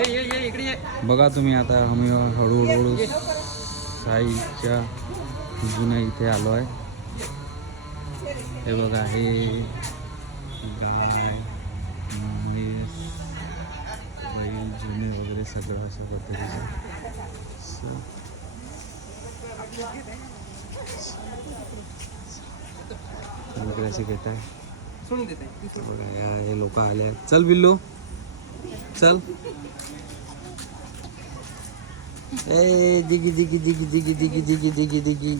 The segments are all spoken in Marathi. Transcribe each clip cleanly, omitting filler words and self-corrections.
बघा तुम्ही आता आम्ही हळूहळू साईच्या जुन्या इथे आलो आहे. हे बघा हे गाय म्हैस बैल जुने वगैरे सगळं अशा पद्धतीचं इकडे असे घेत आहे. बघा हे लोक आले आहेत. चल बिल्लू चल. ए दिगी दिगी दिगी दिगी दिगी दिगी दिगी दिगी.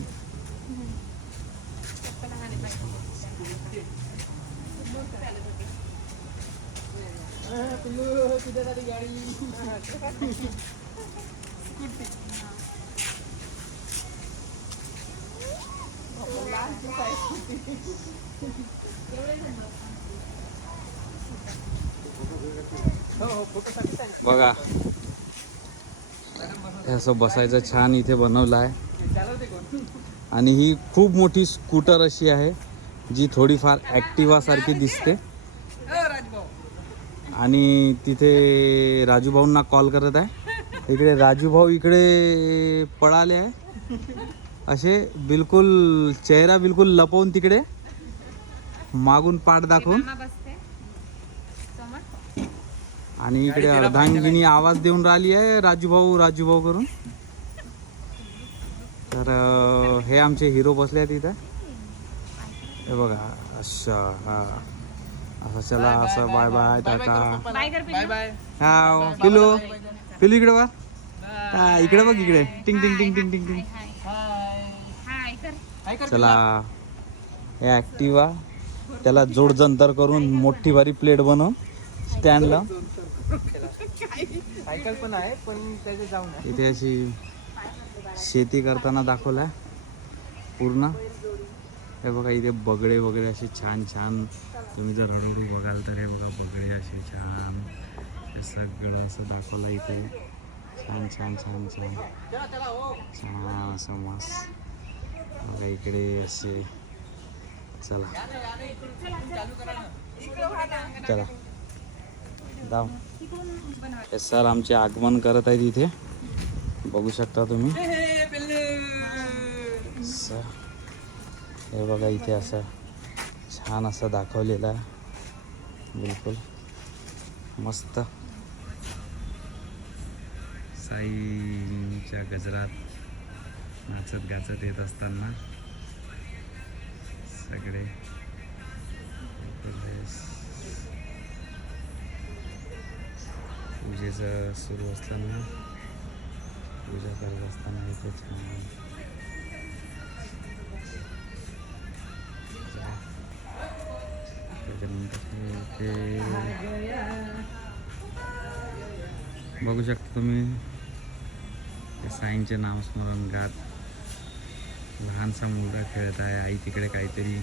बघा असं बसायचं छान इथे बनवलं आहे. आणि ही खूप मोठी स्कूटर अशी आहे जी थोडीफार ॲक्टिवा सारखी दिसते. आणि तिथे राजूभाऊंना कॉल करत आहे. इकडे राजूभाऊ इकडे पळाले आहे असे बिलकुल चेहरा बिलकुल लपवून तिकडे मागून पाठ दाखवून. आणि इकडे अर्धांगिनी आवाज देऊन राहिली आहे राजूभाऊ राजूभाऊ करून. तर हे आमचे हिरो बसले आहेत इथं. हे बघा अच्छा हा असं चला असं बाय बाय टाटा बाय बाय. हा पिलू पिलू इकडे बघ. हा इकडे बघ इकडे टिंग टिंग टिंग टिंग टिंग टिंग. चला हे ॲक्टिवा त्याला जोडजंतर करून मोठी भारी प्लेट बनवून स्टँडला. सायकल पण आहे पण त्याचे जाऊन इथे अशी शेती करताना दाखवलाय पूर्ण. हे बघा इथे बगडे वगैरे असे छान छान. तुम्ही जर हळूहळू बघाल तर हे बघा बगडे असे छान हे सगळं असं दाखवलं इथे. छान छान छान छान छान असं मस्त. बघा इकडे असे. चला चला जाऊ. हे सर आमचे आगमन करत आहेत इथे बघू शकता तुम्ही. सर हे बघा इथे असं छान असं दाखवलेलं आहे बिलकुल मस्त. साईच्या गजरात नाचत गाचत येत असताना सगळे पूजेचं सुरू असताना पूजा करत असताना इथे छान. त्याच्यानंतर बघू शकता तुम्ही साईंचे नामस्मरण गात लहानसा मुलगा खेळत आहे. आई तिकडे काहीतरी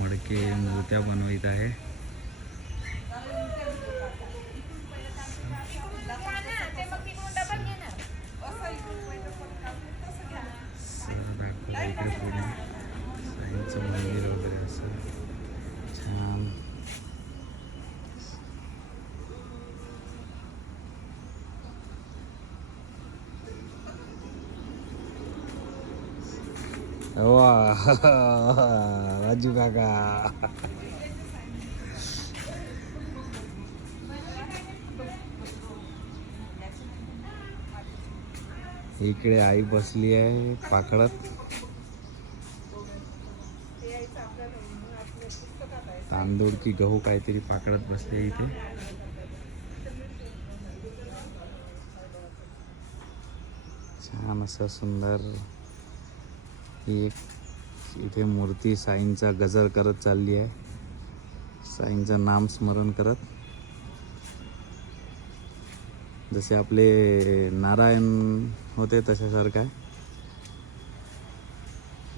मडके मूर्त्या बनवित आहे. दाखवलं इकडे पुढे साईंचं मंदिर वगैरे असं छान. वा राजू काका. इकडे आई बसली आहे पाकडत. तांदूळ की गहू काहीतरी पाकडत बसले इथे. छान असं सुंदर ही एक इथे मूर्ती साईंचा गजर करत चालली आहे. साईंचं नाम स्मरण करत जसे आपले नारायण होते तशासारखं आहे.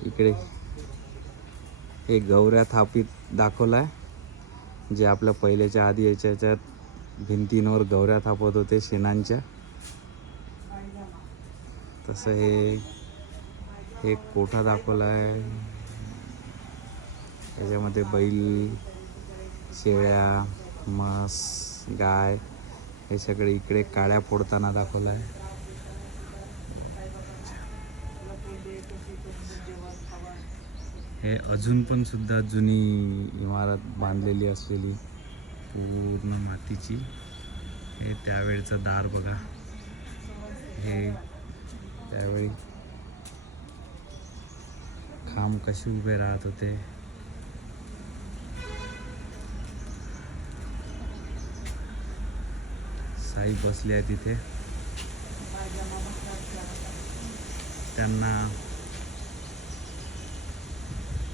इकडे हे गौऱ्या थापीत दाखवला आहे जे आपल्या पहिल्याच्या आधी याच्यात भिंतींवर गौऱ्या थापत होते शेणांच्या. तसं हे कोठा दाखवला आहे. त्याच्यामध्ये बैल शेळ्या म्हस गाय हे सगळे इकडे काड्या फोडताना दाखवलं आहे. हे अजून पण सुद्धा जुनी इमारत बांधलेली असलेली पूर्ण मातीची. हे त्यावेळचं दार बघा. हे त्यावेळी खांब कसे उभे राहत होते. साई बसले आहे तिथे. त्यांना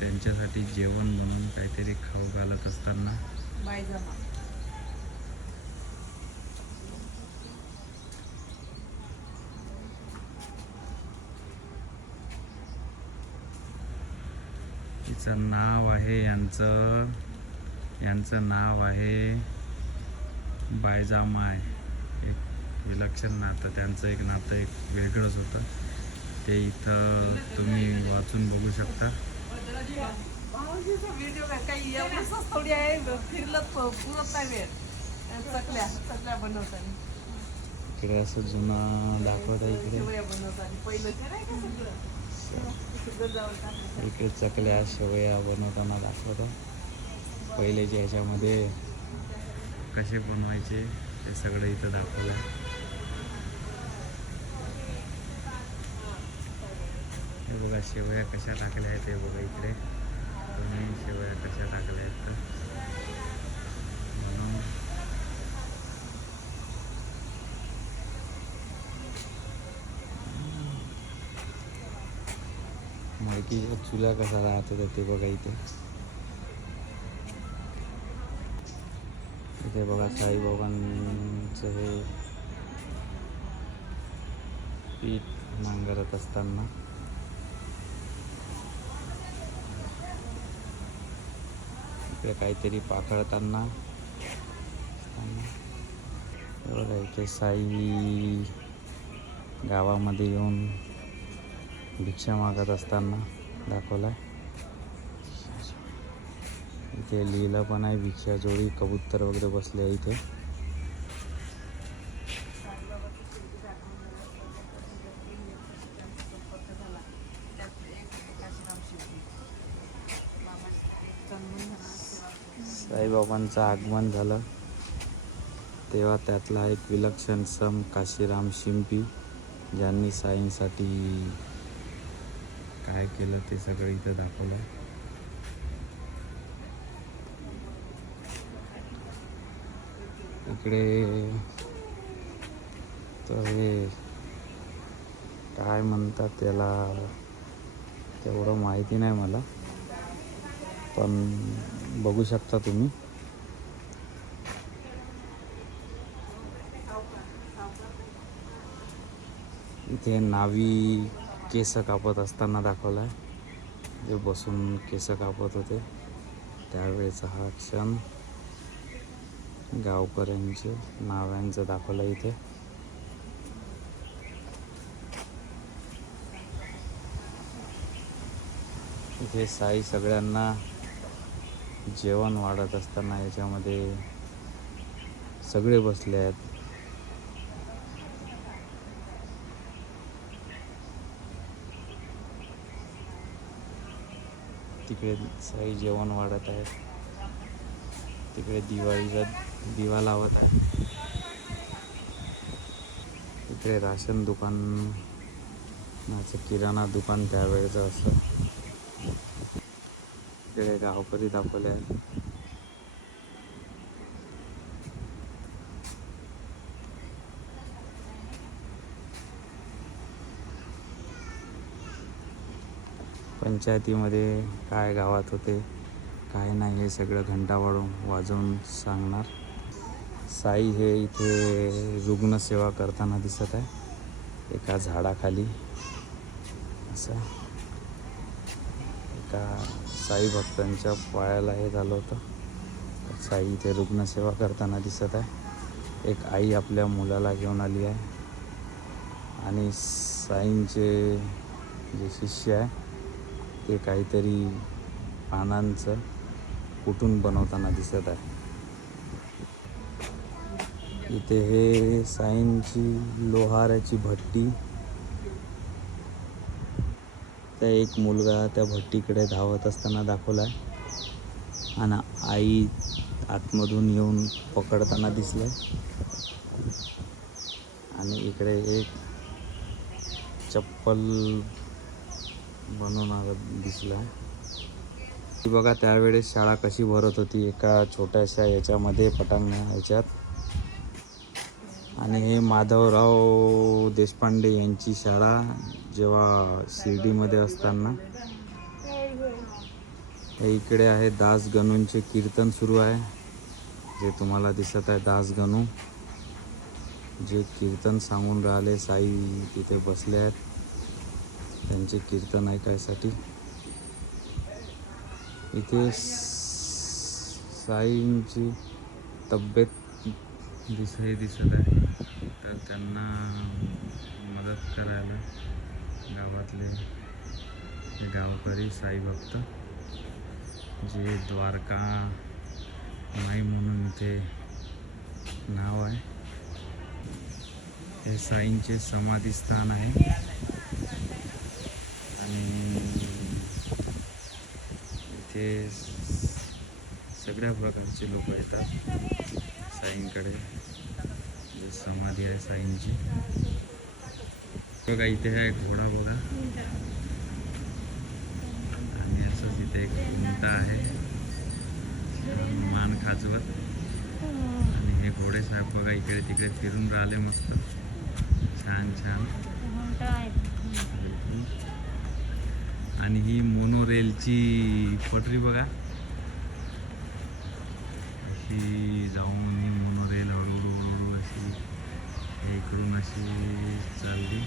त्यांच्यासाठी जेवण म्हणून काहीतरी खाऊ घालत असताना तिचं नाव आहे यांचं नाव आहे बायजामाय. एक विलक्षण नातं, त्यांचं एक नातं एक वेगळंच होतं. ते इथं तुम्ही वाचून बघू शकता. इकडे असं जुनं दाखवत आहे. इकडे चकल्या शेवया बनवताना दाखवतं. पहिलेच्या ह्याच्यामध्ये कसे बनवायचे ते सगळं इथं दाखवलं. हे बघा शेवया कशा टाकल्या आहेत. ते बघा इकडे तुम्ही शेवया कशा टाकल्या आहेत तर म्हणून माहितीच्या चुल्या कसा राहत होत्या ते बघा इथे. इथे बघा साईबाबांचं हे पीठ नांगरत असताना इकडे काहीतरी पाखडताना बघा. इथे साई गावामध्ये येऊन भिक्षा मागत असताना दाखवलाय. इथे लिहिलं पण आहे भिक्षा जोडी. कबूतर वगैरे बसले आहे इथे. साईबाबांचं आगमन झालं तेव्हा त्यातला एक विलक्षण सम काशीराम शिंपी, ज्यांनी साईंसाठी काय केलं ते सगळं इथं दाखवलं. इकडे तर हे काय म्हणतात त्याला तेवढं माहिती नाही मला, पण बघू शकता तुम्ही. इथे नावी केस कापत असताना दाखवला आहे. जे बसून केस कापत होते त्यावेळेचा हा क्षण गावकऱ्यांचे नाव्यांचं दाखवलं इथे. इथे साई सगळ्यांना जेवण वाढत असताना याच्यामध्ये सगळे बसले आहेत. तिकडे साई जेवण वाढत आहेत. तिकडे दिवाळीचा दिवा लावत आहे. इकडे राशन दुकानाचं किराणा दुकान त्यावेळेचं असतं. इकडे गावकरी दाखवले आहेत. पंचायतीमध्ये काय गावात होते काय नाही हे सगळं घंटा वाजवून सांगणार. साई हे इथे रुग्णसेवा करताना दिसत आहे एका झाडाखाली. असं एका साई भक्तांच्या पायाला हे झालं होतं. साई इथे रुग्णसेवा करताना दिसत आहे. एक आई आपल्या मुलाला घेऊन आली आहे आणि साईंचे जे शिष्य आहे ते काहीतरी पानांचं कुटून बनवताना दिसत आहे. इथे हे साईंची लोहाराची भट्टी. त्या एक मुलगा त्या भट्टीकडे धावत असताना दाखवला आहे आणि आई आतमधून येऊन पकडताना दिसले. आणि इकडे एक चप्पल बनवणार दिसला. बघा त्यावेळेस शाळा कशी भरत होती, एका छोट्याशा याच्यामध्ये पटांगणा ह्याच्यात. आणि हे माधवराव देशपांडे यांची शाळा जेव्हा शिर्डीमध्ये असताना. हे इकडे आहे दास गणूंचे कीर्तन सुरू आहे. जे तुम्हाला दिसत आहे दास गणू जे कीर्तन सांगून राहिले. साई तिथे बसले आहेत त्यांचे कीर्तन ऐकायसाठी. इथे साईंची तब्येत दिसत आहे, तर त्यांना मदत करायला गावातले हे गावकरी साई भक्त जे द्वारका नाही म्हणून इथे नाव आहे. हे साईंचे समाधीस्थान आहे. आणि इथे सगळ्या प्रकारचे लोक येतात साईंकडे. जे समाधी आहे साईंची. बघा इथे आहे घोडा बघा. आणि असंच इथे एक उंट आहे मान खाजवत. आणि हे घोडे साहेब बघा इकडे तिकडे फिरून राहिले मस्त छान छान. आणि ही मोनोरेलची पटरी बघा. अशी जाऊन ही मोनोरेल हळूहळू अशी इकडून अशी चालली.